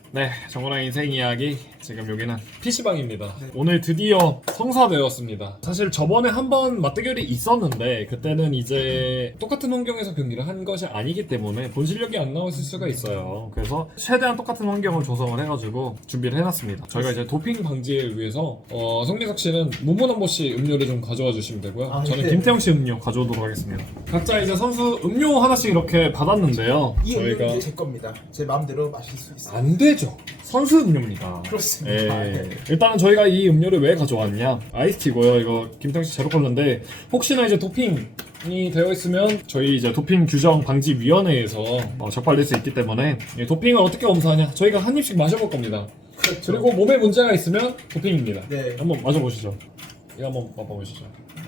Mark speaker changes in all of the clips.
Speaker 1: 네, 정우랑 인생 이야기. 지금 여기는 PC방입니다. 네. 오늘 드디어 성사되었습니다. 사실 저번에 한번 맞대결이 있었는데 그때는 이제 똑같은 환경에서 경기를 한 것이 아니기 때문에 본 실력이 안 나왔을 수가 있어요. 그래서 최대한 똑같은 환경을 조성을 해가지고 준비를 해놨습니다. 저희가 이제 도핑 방지를 위해서 성민석 씨는 문문한 보씨 음료를 좀 가져와 주시면 되고요. 저는
Speaker 2: 네.
Speaker 1: 김태형 씨 음료 가져오도록 하겠습니다. 각자 이제 선수 음료 하나씩 이렇게 받았는데요.
Speaker 2: 이 음료는 제 겁니다. 제 마음대로 마실 수 있어요.
Speaker 1: 안 되죠. 선수 음료입니다.
Speaker 2: 그렇습니다.
Speaker 1: 예. 일단은 저희가 이 음료를 왜 가져왔냐? 아이스티고요. 이거 김태형씨 제로콜라인데 혹시나 이제 도핑이 되어 있으면 저희 이제 도핑 규정 방지 위원회에서 적발될 수 있기 때문에 도핑을 어떻게 검사하냐? 저희가 한 입씩 마셔볼 겁니다.
Speaker 2: 그렇죠.
Speaker 1: 그리고 몸에 문제가 있으면 도핑입니다.
Speaker 2: 네.
Speaker 1: 한번 마셔보시죠. 이거 한번 맛봐보시죠.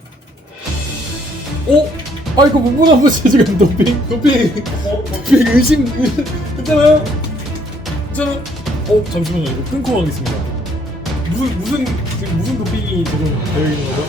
Speaker 1: 오! 아 이거 문문한 보시 지금 도핑 의심 괜찮아요? 괜찮아요? 잠시만요. 이거 끊고 가겠습니다. 무슨 도핑이 지금 되어 있는 거죠?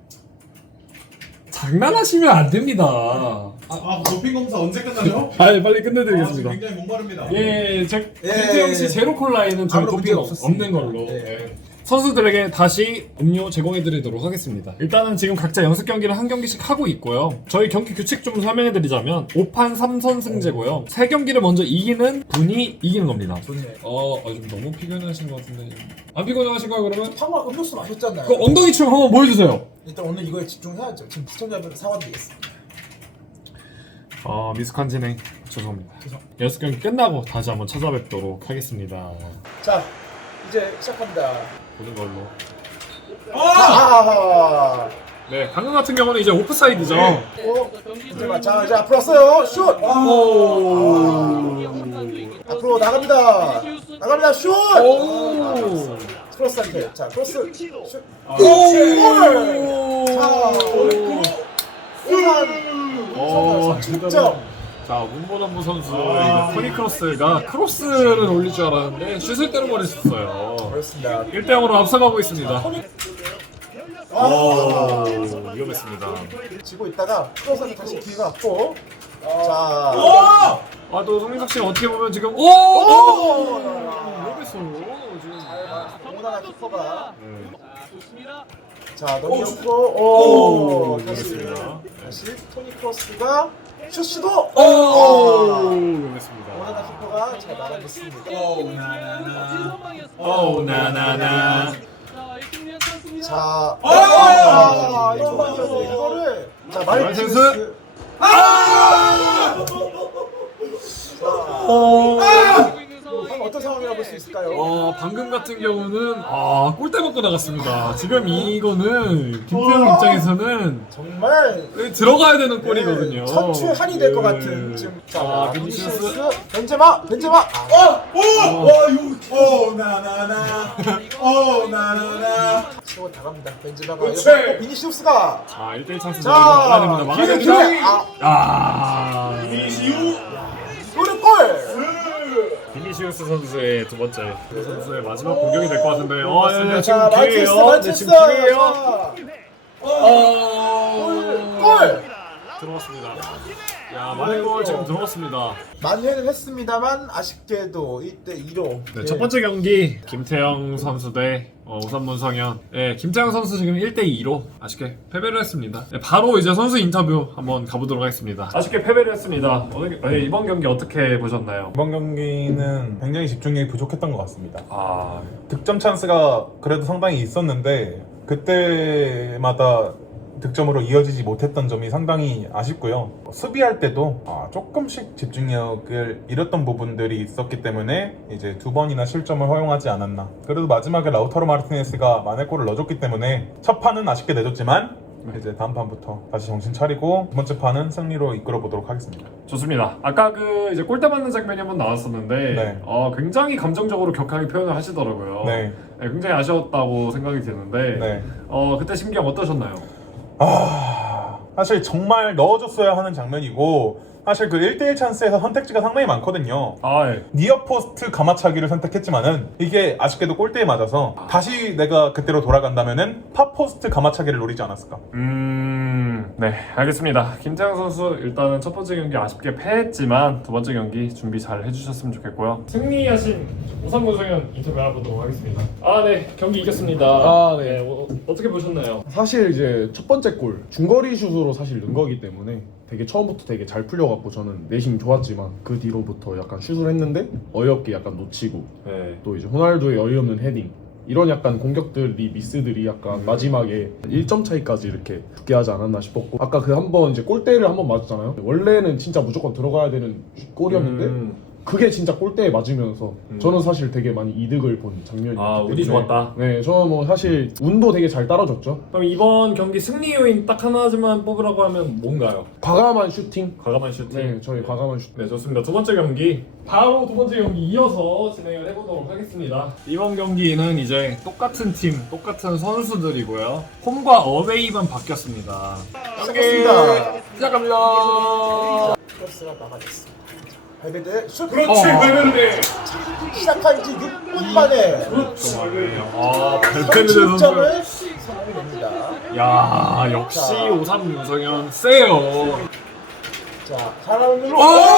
Speaker 1: 장난하시면 안 됩니다.
Speaker 3: 도핑 검사 언제 끝나죠?
Speaker 1: 빨리
Speaker 3: 지금
Speaker 1: 끝내드리겠습니다.
Speaker 3: 굉장히 목마릅니다.
Speaker 1: 예, 김태형 씨 제로 콜라에는 저희
Speaker 2: 아무런
Speaker 1: 도핑
Speaker 2: 문제 없었습니다.
Speaker 1: 없는 걸로.
Speaker 2: 네.
Speaker 1: 예. 선수들에게 다시 음료 제공해드리도록 하겠습니다. 일단은 지금 각자 연습 경기를 한 경기씩 하고 있고요. 저희 경기 규칙 좀 설명해드리자면 5판 3선승제고요. 3경기를 먼저 이기는 분이 이기는 겁니다.
Speaker 2: 좋네.
Speaker 1: 좀 너무 피곤하신 것 같은데 안 피곤하신 거야 그러면?
Speaker 2: 방금 음료수 마셨잖아요.
Speaker 1: 그 엉덩이 춤 한번 보여주세요.
Speaker 2: 일단 오늘 이거에 집중해야죠. 지금 시청자분 사과드리겠습니다.
Speaker 1: 미숙한 진행 죄송합니다.
Speaker 2: 죄송.
Speaker 1: 연습 경기 끝나고 다시 한번 찾아뵙도록 하겠습니다.
Speaker 2: 자, 이제 시작합니다.
Speaker 1: 보는 걸로.
Speaker 2: 아!
Speaker 1: 네, 방금 같은 경우는 이제 오프사이드죠.
Speaker 2: 자, 앞으로 왔어요. 슛! 앞으로 나갑니다. 슛! 크로스한테. 자, 크로스. 슛. 득점.
Speaker 1: 자, 문보남부 선수 이제 토니 크로스가 크로스를 올릴 줄 알았는데 슛을 때려버렸었어요.
Speaker 2: 그렇습니다.
Speaker 1: 1대0으로 앞서가고 있습니다. 위험했습니다.
Speaker 2: 지고 있다가 크로스한테 다시 기회가 왔고. 자.
Speaker 1: 또 송민석 씨가 어떻게 보면 지금 위험했어. 지금.
Speaker 2: 오나나 키퍼가.
Speaker 4: 좋습니다.
Speaker 2: 자, 넘겼고.
Speaker 1: 위험했습니다.
Speaker 2: 다시 토니 크로스가 슛 시도.
Speaker 1: 위험했습니다.
Speaker 2: 오나나 키퍼가 잘 막아냈습니다.
Speaker 1: 나나나.
Speaker 2: 자, 이거를 자 마르티네스. 어떤 상황이라고 볼 수 있을까요?
Speaker 1: 방금 같은 경우는 골대 맞고 나갔습니다. 지금 이거는 김태형 입장에서는
Speaker 2: 정말
Speaker 1: 들어가야 되는 골이거든요.
Speaker 2: 천추한이 될 것
Speaker 1: 네.
Speaker 2: 같은 지금. 자,
Speaker 1: 비니시우스.
Speaker 2: 벤제마.
Speaker 3: 나나나.
Speaker 2: 시간 다 갑니다. 벤제마가
Speaker 3: 그렇지.
Speaker 2: 여기서 비니시우스가.
Speaker 1: 1대1 찬스
Speaker 2: 자,
Speaker 1: 막아야 됩니다. 막아야
Speaker 2: 기회.
Speaker 1: 됩니다.
Speaker 2: 이거는 골.
Speaker 1: 비니시우스 선수의 두 번째 그 선수의 마지막 공격이 될 것 같은데 지금
Speaker 2: 자,
Speaker 1: 기회예요. 네, 지금 기회예요.
Speaker 2: 골.
Speaker 1: 들어갔습니다. 만회골 지금 들어갔습니다.
Speaker 2: 만회는 했습니다만 아쉽게도 1대2로.
Speaker 1: 네, 첫 번째 경기 김태형 선수 대 오산문 성현. 네, 김태형 선수 지금 1대2로 아쉽게 패배를 했습니다. 네, 바로 이제 선수 인터뷰 한번 가보도록 하겠습니다. 아쉽게 패배를 했습니다. 이번 경기 어떻게 보셨나요?
Speaker 5: 이번 경기는 굉장히 집중력이 부족했던 것 같습니다.
Speaker 1: 아,
Speaker 5: 득점 찬스가 그래도 상당히 있었는데 그때마다 득점으로 이어지지 못했던 점이 상당히 아쉽고요. 수비할 때도 조금씩 집중력을 잃었던 부분들이 있었기 때문에 이제 2번이나 실점을 허용하지 않았나. 그래도 마지막에 라우타로 마르티네스가 만회골을 넣어줬기 때문에 첫 판은 아쉽게 내줬지만 이제 다음 판부터 다시 정신 차리고 두 번째 판은 승리로 이끌어 보도록 하겠습니다.
Speaker 1: 좋습니다. 아까 이제 골대 맞는 장면이 한번 나왔었는데
Speaker 5: 네.
Speaker 1: 굉장히 감정적으로 격하게 표현을 하시더라고요.
Speaker 5: 네.
Speaker 1: 굉장히 아쉬웠다고 생각이 드는데
Speaker 5: 네.
Speaker 1: 그때 심경 어떠셨나요?
Speaker 5: 사실 정말 넣어줬어야 하는 장면이고 사실 그 1대1 찬스에서 선택지가 상당히 많거든요.
Speaker 1: 아, 예.
Speaker 5: 니어 포스트 가마차기를 선택했지만은 이게 아쉽게도 골대에 맞아서 다시 내가 그때로 돌아간다면은 팝 포스트 가마차기를 노리지 않았을까.
Speaker 1: 네, 알겠습니다. 김태형 선수 일단은 첫 번째 경기 아쉽게 패했지만 두 번째 경기 준비 잘 해주셨으면 좋겠고요. 승리하신 오삼문성현 인터뷰 알아보도록 하겠습니다. 아, 네, 경기 이겼습니다.
Speaker 4: 아, 네.
Speaker 1: 어떻게 보셨나요?
Speaker 4: 사실 이제 첫 번째 골 중거리 슛으로 사실 넣은 거기 때문에 되게 처음부터 되게 잘 풀려갖고 저는 내심 좋았지만 그 뒤로부터 약간 슛을 했는데 어이없게 약간 놓치고
Speaker 1: 네.
Speaker 4: 또 이제 호날두의 어이없는 헤딩 이런 약간 공격들이 미스들이 약간 마지막에 1점 차이까지 이렇게 붙게 하지 않았나 싶었고 아까 그 한 번 이제 골대를 한 번 맞았잖아요. 원래는 진짜 무조건 들어가야 되는 골이었는데 그게 진짜 골대에 맞으면서 저는 사실 되게 많이 이득을 본 장면이었기
Speaker 1: 아,
Speaker 4: 때문에
Speaker 1: 운이 좋았다.
Speaker 4: 네, 저는 뭐 사실 운도 되게 잘 따라줬죠.
Speaker 1: 그럼 이번 경기 승리 요인 딱 하나만 뽑으라고 하면 뭔가요?
Speaker 4: 과감한 슈팅.
Speaker 1: 과감한 슈팅.
Speaker 4: 네, 저희 과감한 슈팅.
Speaker 1: 네, 좋습니다. 두 번째 경기 바로 두 번째 경기 이어서 진행을 해보도록 하겠습니다. 이번 경기는 이제 똑같은 팀, 똑같은 선수들이고요. 홈과 어웨이만 바뀌었습니다.
Speaker 2: 시작했습니다.
Speaker 1: 시작합니다.
Speaker 2: 크로스가 막아냈습니다. 발베드 슛.
Speaker 1: 그렇지, 발베르데.
Speaker 2: 시작한 지 6분 만에
Speaker 1: 그렇죠, 아, 발베르데 선수.
Speaker 2: 30점을 성공합니다.
Speaker 1: 야, 역시 오삼 윤성현 세요.
Speaker 2: 자, 사람으로.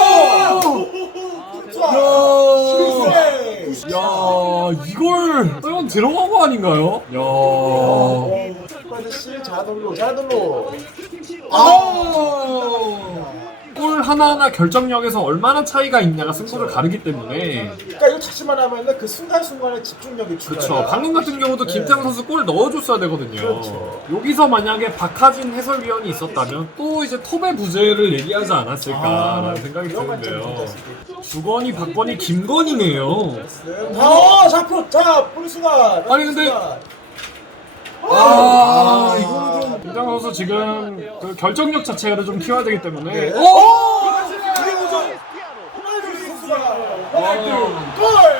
Speaker 1: 야, 이건 들어간 거 아닌가요? 야.
Speaker 2: 바드씨 자놀로.
Speaker 1: 골 하나하나 결정력에서 얼마나 차이가 있냐가 승부를 가르기 때문에.
Speaker 2: 그러니까 이거 자칫만 하면은 그 순간순간의 집중력이 중요해요.
Speaker 1: 그렇죠. 방금 같은 경우도 김태형 선수 골 넣어줬어야 되거든요.
Speaker 2: 그렇죠.
Speaker 1: 여기서 만약에 박하진 해설위원이 있었다면 또 이제 톱의 부재를 얘기하지 않았을까라는 생각이
Speaker 2: 이런 관점이
Speaker 1: 드는데요.
Speaker 2: 있을 수도 있고.
Speaker 1: 주건이, 박건이, 김건이네요.
Speaker 2: 자, 포르스가.
Speaker 1: 아니, 근데- 이거는 좀 김태형 선수 지금 그 결정력 자체를 좀 키워야 되기 때문에.
Speaker 2: 네.
Speaker 1: 오!
Speaker 2: 골!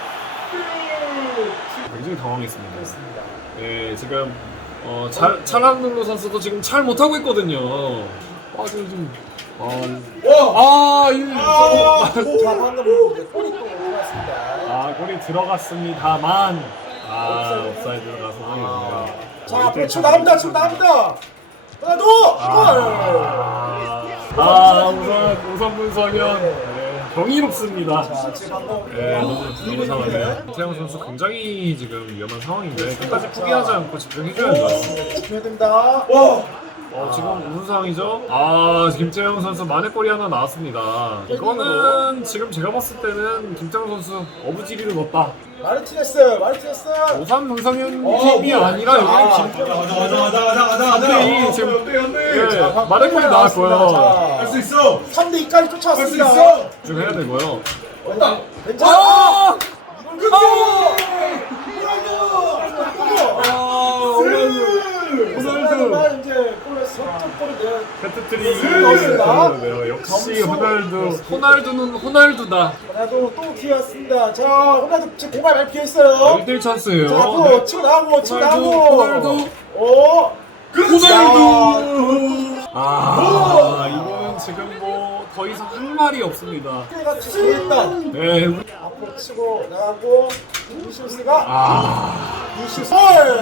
Speaker 1: 굉장히 당황했습니다. 네, 지금 차란룰루 선수도 지금 잘 못하고 있거든요. 지금
Speaker 2: 자, 방금 이제 골이 또 들어왔습니다.
Speaker 1: 골이 들어갔습니다만 옵사이드로 가서 상황이었네요.
Speaker 2: 자, 앞으로 지금 나옵니다. 하나, 골!
Speaker 1: 우선 문성현 경이롭습니다.
Speaker 2: 자, 지금 방금
Speaker 1: 네, 너무 부끄러운 상황이에요. 김태형 선수 굉장히 지금 위험한 상황인데 끝까지 포기하지 않고 집중해줘야죠.
Speaker 2: 집중해야 됩니다.
Speaker 1: 지금 무슨 상황이죠? 김태형 선수 만회골이 하나 나왔습니다. 이거는 지금 제가 봤을 때는 김태형 선수 어부지리를 넣었다.
Speaker 2: 마르티네스.
Speaker 1: 오산 문성현 팀이 아니라 여기는 김태형 선수인데 지금 만회골이 나왔고요.
Speaker 3: 할 수 있어.
Speaker 2: 3대2까지 쫓아왔습니다.
Speaker 3: 할 수 있어.
Speaker 1: 집중해야 되고요.
Speaker 2: 괜찮아. 호날두 이제 골에 석점골을 내야
Speaker 1: 패트트릭을 역시 호날두는 호날두다.
Speaker 2: 호날두 또 기회였습니다. 자, 호날두 지금 공간 많이 피했어요.
Speaker 1: 1대1 찬스예요.
Speaker 2: 자, 앞으로 치고 나가고
Speaker 1: 호날두. 이거는 지금 뭐 더 이상 할 말이 없습니다.
Speaker 2: 같이 일단
Speaker 1: 네,
Speaker 2: 앞으로 치고 나가고 루시우스가 루시우스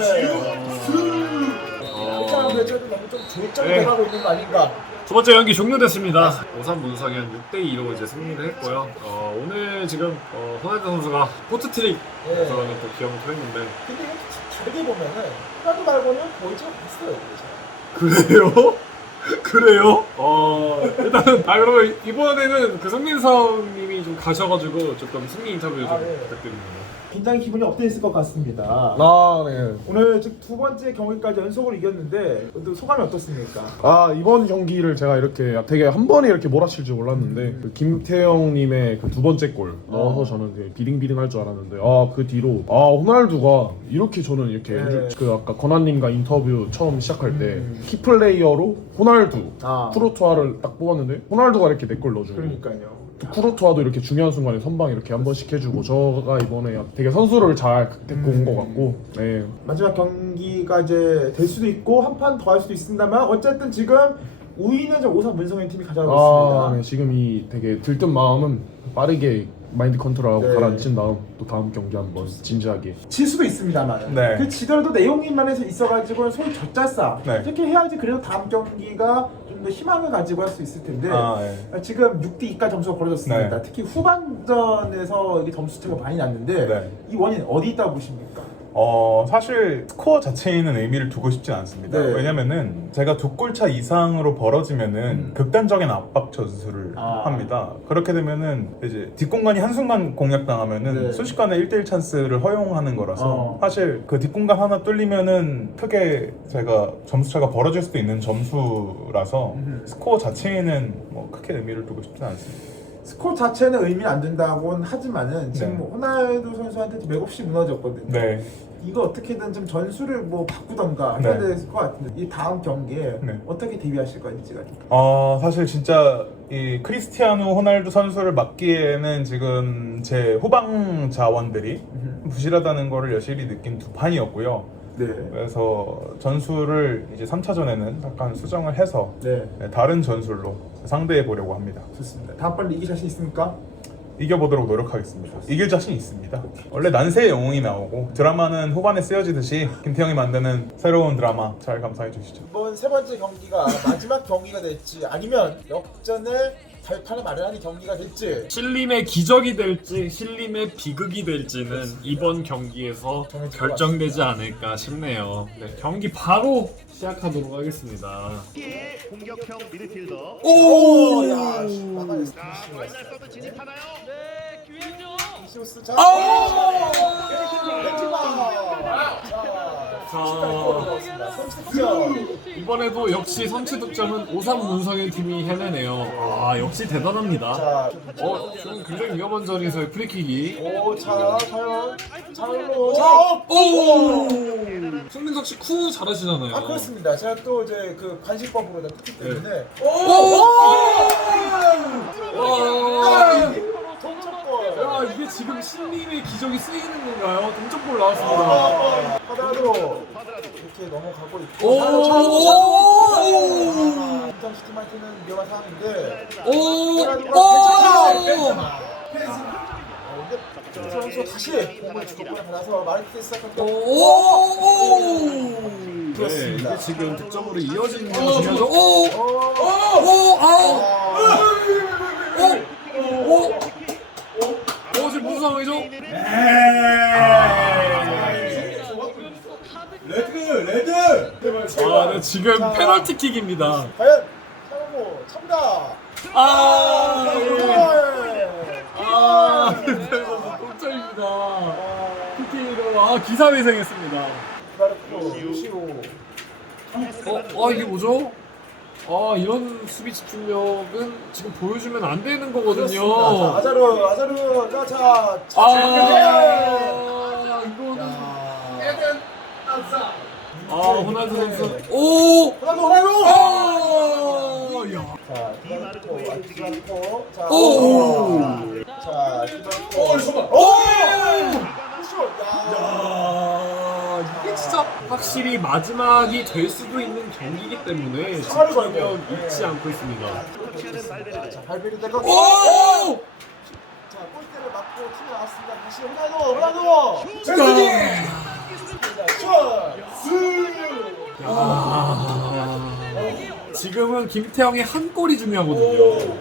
Speaker 2: 대전이 너무 좀 조절이
Speaker 1: 네.
Speaker 2: 돼가고 있는 거 아닌가.
Speaker 1: 두 번째 경기 종료됐습니다. 오산 문성현 6대2로 이제 승리를 했고요. 오늘 지금 호날두 선수가 포트트릭
Speaker 2: 네.
Speaker 1: 들어가는 또 기염을 토했는데
Speaker 2: 근데 이거 다르게 보면은 호날두 말고는 보이지가 않았어요.
Speaker 1: 그래요? 그래요? 일단은 그러면 이번에는 그 성민성님이 좀 가셔가지고 조금 승리 인터뷰 좀
Speaker 2: 네.
Speaker 1: 부탁드립니다.
Speaker 6: 굉장히 기분이 업됐을 것 같습니다.
Speaker 4: 네.
Speaker 6: 오늘 지금 두 번째 경기까지 연속으로 이겼는데 또 소감이 어떻습니까?
Speaker 4: 이번 경기를 제가 이렇게 되게 한 번에 이렇게 몰아칠 줄 몰랐는데 그 김태형님의 그 두 번째 골 넣어서 저는 되게 비딩비딩 할 줄 알았는데 그 뒤로 호날두가 이렇게 저는 이렇게
Speaker 6: 네.
Speaker 4: 그 아까 건환님과 인터뷰 처음 시작할 때 키플레이어로 호날두 쿠르투아를 딱 뽑았는데 호날두가 이렇게 내 골 넣어주고
Speaker 6: 그러니까요.
Speaker 4: 쿠르투아도 이렇게 중요한 순간에 선방 이렇게 한 번씩 해주고 저가 이번에 되게 선수를 잘 데리고 온 것 같고
Speaker 6: 마지막 경기가 이제 될 수도 있고 한 판 더 할 수도 있습니다만 어쨌든 지금 5위는 오삼 문성현 팀이 가져가고
Speaker 4: 아,
Speaker 6: 있습니다.
Speaker 4: 네, 지금 이 되게 들뜬 마음은 빠르게 마인드 컨트롤하고
Speaker 6: 네.
Speaker 4: 가라앉힌 다음 또 다음 경기 한번 진지하게.
Speaker 6: 질 수도 있습니다만
Speaker 5: 네.
Speaker 6: 그 지더라도 내용인만에서 있어가지고 소위 젖잘싸
Speaker 5: 네.
Speaker 6: 이렇게 해야지 그래도 다음 경기가 좀 더 희망을 가지고 할 수 있을 텐데
Speaker 5: 네.
Speaker 6: 지금 6대2까지 점수가 벌어졌습니다.
Speaker 5: 네.
Speaker 6: 특히 후반전에서 이게 점수 차가 많이 났는데
Speaker 5: 네.
Speaker 6: 이 원인 어디 있다고 보십니까?
Speaker 5: 사실 스코어 자체에는 의미를 두고 싶진 않습니다.
Speaker 6: 네.
Speaker 5: 왜냐면은 제가 2골차 이상으로 벌어지면은 극단적인 압박 전술을
Speaker 6: 아.
Speaker 5: 합니다. 그렇게 되면은 이제 뒷공간이 한순간 공략당하면은
Speaker 6: 네.
Speaker 5: 순식간에 1대1 찬스를 허용하는 거라서 사실 그 뒷공간 하나 뚫리면은 크게 제가 점수차가 벌어질 수도 있는 점수라서 스코어 자체에는 뭐 크게 의미를 두고 싶진 않습니다.
Speaker 6: 스코어 자체는 의미 안 된다고는 하지만은 지금
Speaker 5: 네.
Speaker 6: 뭐 호날두 선수한테 맥없이 무너졌거든요.
Speaker 5: 네.
Speaker 6: 이거 어떻게든 좀 전술을 뭐 바꾸던가 해야
Speaker 5: 네.
Speaker 6: 될 것 같은데 이 다음 경기에
Speaker 5: 네.
Speaker 6: 어떻게 대비하실 건지가 좀.
Speaker 5: 사실 진짜 이 크리스티아누 호날두 선수를 막기에는 지금 제 후방 자원들이 부실하다는 거를 여실히 느낀 두 판이었고요.
Speaker 6: 네.
Speaker 5: 그래서 전술을 이제 3차전에는 약간 수정을 해서
Speaker 6: 네.
Speaker 5: 다른 전술로 상대해 보려고 합니다.
Speaker 6: 좋습니다. 다음번에 이길 자신 있습니까?
Speaker 5: 이겨보도록 노력하겠습니다. 이길 자신 있습니다. 원래 난세의 영웅이 나오고 드라마는 후반에 쓰여지듯이 김태형이 만드는 새로운 드라마 잘 감상해 주시죠.
Speaker 2: 이번 세 번째 경기가 마지막 경기가 될지 아니면 역전의 발판을 마련하는 경기가 될지
Speaker 1: 신림의 기적이 될지 신림의 비극이 될지는 이번 경기에서 결정되지 않을까 싶네요. 네, 경기 바로 시작하도록 하겠습니다.
Speaker 7: 공격형 미드필더
Speaker 2: 오! 야, 막아냈어.
Speaker 7: 진입하나요?
Speaker 2: 시우스 자.
Speaker 1: 아! 이번에도 역시 선취 득점은 오삼 문성현 팀이 해내네요. 아, 역시 대단합니다.
Speaker 2: 자,
Speaker 1: 지금 굉장히 위험한 자리에서의 프리킥이.
Speaker 2: 오, 자, 과연 자로
Speaker 1: 오! 손민석 씨 쿠 잘하시잖아요.
Speaker 2: 아 그렇습니다. 제가 또 이제 그 관심법으로 했기 때문에
Speaker 1: 와!
Speaker 2: 동점골.
Speaker 1: 야, 이게 지금 신림의 기적이 쓰이는 건가요? 동점골 나왔습니다.
Speaker 2: 하다로 이렇게 넘어가고 있고.
Speaker 1: 오!
Speaker 2: 인턴 시팀한테는 위험한 상황인데.
Speaker 1: 오!
Speaker 2: 근데 선수 다시 공을 주고받아 받아서 마르티네스 시작합니다. 그렇습니다.
Speaker 1: 이게 지금 득점으로 이어지는 중이죠. 오! 오! 지금 무슨 상황이죠?
Speaker 3: 레드!
Speaker 1: 아, 네, 지금 페널티킥입니다.
Speaker 2: 과연 차고 참다.
Speaker 1: 아!
Speaker 2: 골!
Speaker 1: 아, 동점입니다. PK로 기사회생했습니다.
Speaker 2: 바르코 루시오.
Speaker 1: 이게 뭐죠? 이런 수비 집중력은 지금 보여주면 안 되는 거거든요.
Speaker 2: 자, 아자르,
Speaker 1: 이거는 호날두 선수. 오!
Speaker 2: 호날두!
Speaker 1: 야.
Speaker 2: 자, 디마르코, 아트라코. 자,
Speaker 1: 오!
Speaker 2: 자, 디마르코. 루시오.
Speaker 1: 이게 진짜 확실히 마지막이 될 수도 있는 경기이기 때문에
Speaker 2: 살을 걸고.
Speaker 1: 집중력 잃지 않고 있습니다.
Speaker 2: 자, 발베르데가.
Speaker 1: 오!
Speaker 2: 자, 골대를 맞고 튀어나왔습니다. 다시 호날두.
Speaker 1: 지금은 김태형의 한 골이 중요하거든요.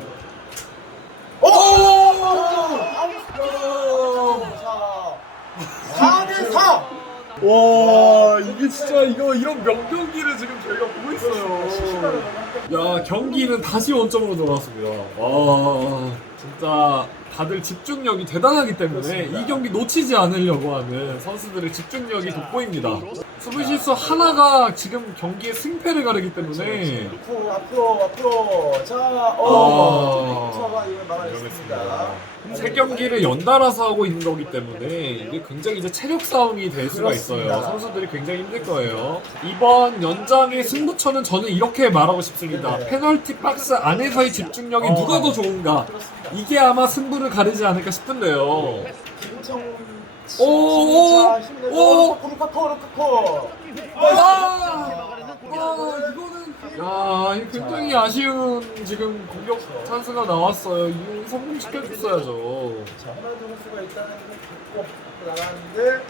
Speaker 2: 자, 4대4.
Speaker 1: 와, 이게 진짜 이런 명경기를 지금 저희가 보고 있어요. 야, 경기는 다시 원점으로 돌아왔습니다. 와, 진짜 다들 집중력이 대단하기 때문에 이 경기 놓치지 않으려고 하는 선수들의 집중력이 돋보입니다. 수비 실수 하나가 지금 경기의 승패를 가르기 때문에
Speaker 2: 앞으로. 자,
Speaker 1: 아.
Speaker 2: 차가 이걸 막아냈습니다.
Speaker 1: 세 경기를 연달아서 하고 있는 거기 때문에 이게 굉장히 이제 체력 싸움이 될 수가 있어요.
Speaker 2: 그렇습니다.
Speaker 1: 선수들이 굉장히 힘들 거예요. 이번 연장의 승부처는 저는 이렇게 말하고 싶습니다.
Speaker 2: 네.
Speaker 1: 페널티 박스 안에서의 집중력이 누가 더 좋은가? 이게 아마 승부를 가리지 않을까 싶은데요.
Speaker 2: 김청
Speaker 1: 오!
Speaker 2: 힘내고 루카코.
Speaker 1: 이거는 야, 이 굉장히 아쉬운 지금 공격 찬스가 나왔어요. 이거 성공시켜줬어야죠.
Speaker 2: 자, 호날두 선수가 일단은 좀 갖고 나가는데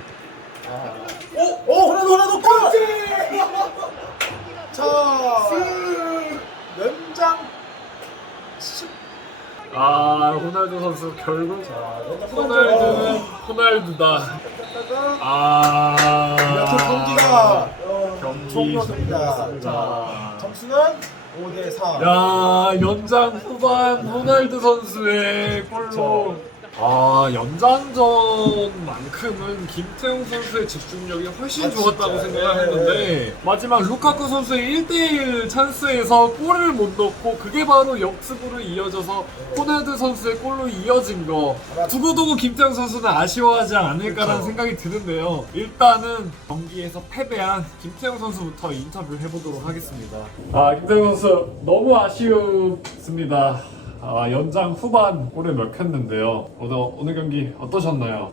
Speaker 2: 호날두 자, 연장 10.
Speaker 1: 호날두 선수 결국 호날두는 호날두다.
Speaker 2: 이렇게 경기가
Speaker 1: 경기
Speaker 2: 종료됩니다. 자, 점수는 5대 4.
Speaker 1: 야, 연장 후반 호날두 선수의 골로 연장전만큼은 김태형 선수의 집중력이 훨씬 좋았다고
Speaker 2: 진짜.
Speaker 1: 생각을 했는데 마지막 루카쿠 선수의 1대1 찬스에서 골을 못 넣고 그게 바로 역습으로 이어져서 호날두 선수의 골로 이어진 거 두고두고 김태형 선수는 아쉬워하지 않을까라는 생각이 드는데요. 일단은 경기에서 패배한 김태형 선수부터 인터뷰를 해보도록 하겠습니다. 김태형 선수 너무 아쉬웠습니다. 연장 후반 골을 먹혔는데요. 오늘 경기 어떠셨나요?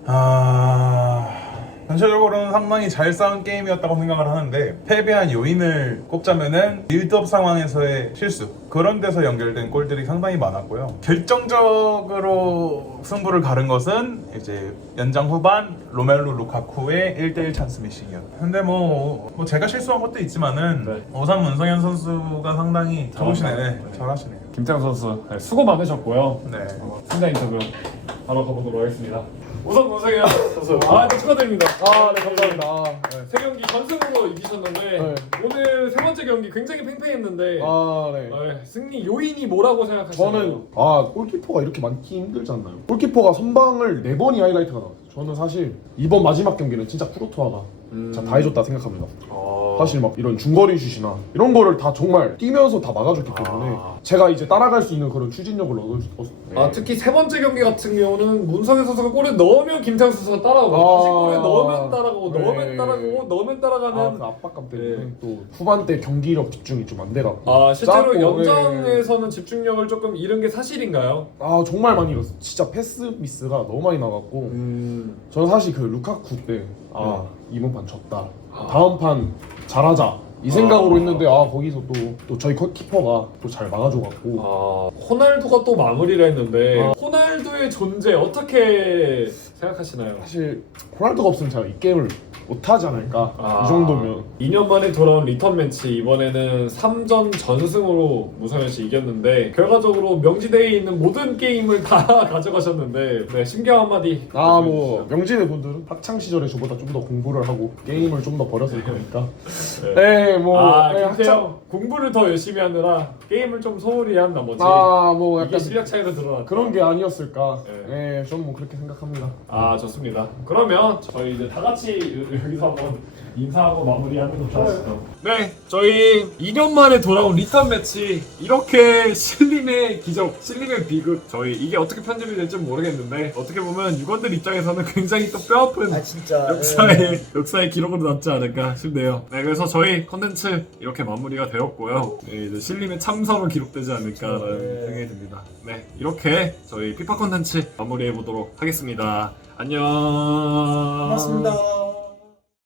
Speaker 5: 전체적으로는 상당히 잘 싸운 게임이었다고 생각을 하는데 패배한 요인을 꼽자면은 빌드업 상황에서의 실수 그런 데서 연결된 골들이 상당히 많았고요. 결정적으로 승부를 가른 것은 이제 연장 후반 로멜루 루카쿠의 1대1 찬스 미싱이었다. 근데 뭐 제가 실수한 것도 있지만은 오산 문성현 선수가 상당히 좋으시네. 잘하시네요.
Speaker 1: 김태형 선수 수고 많으셨고요.
Speaker 5: 네.
Speaker 1: 승자 인터뷰 바로 가보도록 하겠습니다. 우선 문성현 선수 축하드립니다.
Speaker 4: 네, 감사합니다.
Speaker 1: 세 경기 전승으로 이기셨는데
Speaker 4: 네.
Speaker 1: 오늘 세 번째 경기 굉장히 팽팽했는데
Speaker 4: 네.
Speaker 1: 승리 요인이 뭐라고 생각하시나요?
Speaker 4: 저는 골키퍼가 이렇게 많기 힘들지 않나요? 골키퍼가 선방을 4번이 하이라이트가 나왔어요. 저는 사실 이번 마지막 경기는 진짜 쿠르투아가 진짜 다 해줬다 생각합니다. 사실 막 이런 중거리 슛이나 이런 거를 다 정말 뛰면서 다 막아줬기 때문에 제가 이제 따라갈 수 있는 그런 추진력을 얻었어요.
Speaker 1: 특히 세 번째 경기 같은 경우는 문성현 선수가 골을 넣으면 김태형 선수가 따라오고 다시 골을 넣으면 따라가고
Speaker 4: 네.
Speaker 1: 넣으면 따라가고 넣으면 따라가는
Speaker 4: 그 압박감 때문에 또 후반 때 경기력 집중이 좀 안 돼갖고
Speaker 1: 실제로
Speaker 4: 짧고,
Speaker 1: 연장에서는 집중력을 조금 잃은 게 사실인가요?
Speaker 4: 정말 많이 잃었어요. 진짜 패스 미스가 너무 많이 나갔고 저는 사실 그 루카쿠 때 이번 판 졌다 다음 판 잘하자 이 생각으로 했는데 거기서 또 저희 키퍼가 또 잘 막아줘갖고
Speaker 1: 호날두가 또 마무리를 했는데 호날두의 존재 어떻게 생각하시나요?
Speaker 4: 사실 호날두가 없으면 제가 이 게임을 못하지 않을까 이 정도면
Speaker 1: 2년 만에 돌아온 리턴 매치 이번에는 3전 전승으로 무성현 씨 이겼는데 결과적으로 명지대에 있는 모든 게임을 다 가져가셨는데 심경 한마디
Speaker 4: 뭐 명진의 분들은 학창 시절에 저보다 좀 더 공부를 하고 게임을 좀 더 버렸을 거니까
Speaker 1: 김태형 공부를 더 열심히 하느라 게임을 좀 소홀히 한 나머지
Speaker 4: 뭐
Speaker 1: 이게
Speaker 4: 약간
Speaker 1: 실력 차이로 드러났다.
Speaker 4: 그런 게 아니었을까. 저는 뭐 그렇게 생각합니다.
Speaker 1: 좋습니다. 그러면 저희 이제 다 같이 여기서 한번 인사하고 마무리하는 걸로 하시죠. 네, 저희 2년 만에 돌아온 리턴 매치 이렇게 신림의 기적, 신림의 비극 저희 이게 어떻게 편집이 될지 모르겠는데 어떻게 보면 유건들 입장에서는 굉장히 또 뼈아픈
Speaker 2: 진짜
Speaker 1: 역사의 기록으로 남지 않을까 싶네요. 네, 그래서 저희 컨텐츠 이렇게 마무리가 되었고요. 네, 이제 신림의 참사로 기록되지 않을까라는 생각이 듭니다. 네, 이렇게 저희 피파 컨텐츠 마무리해 보도록 하겠습니다. 안녕.
Speaker 2: 고맙습니다.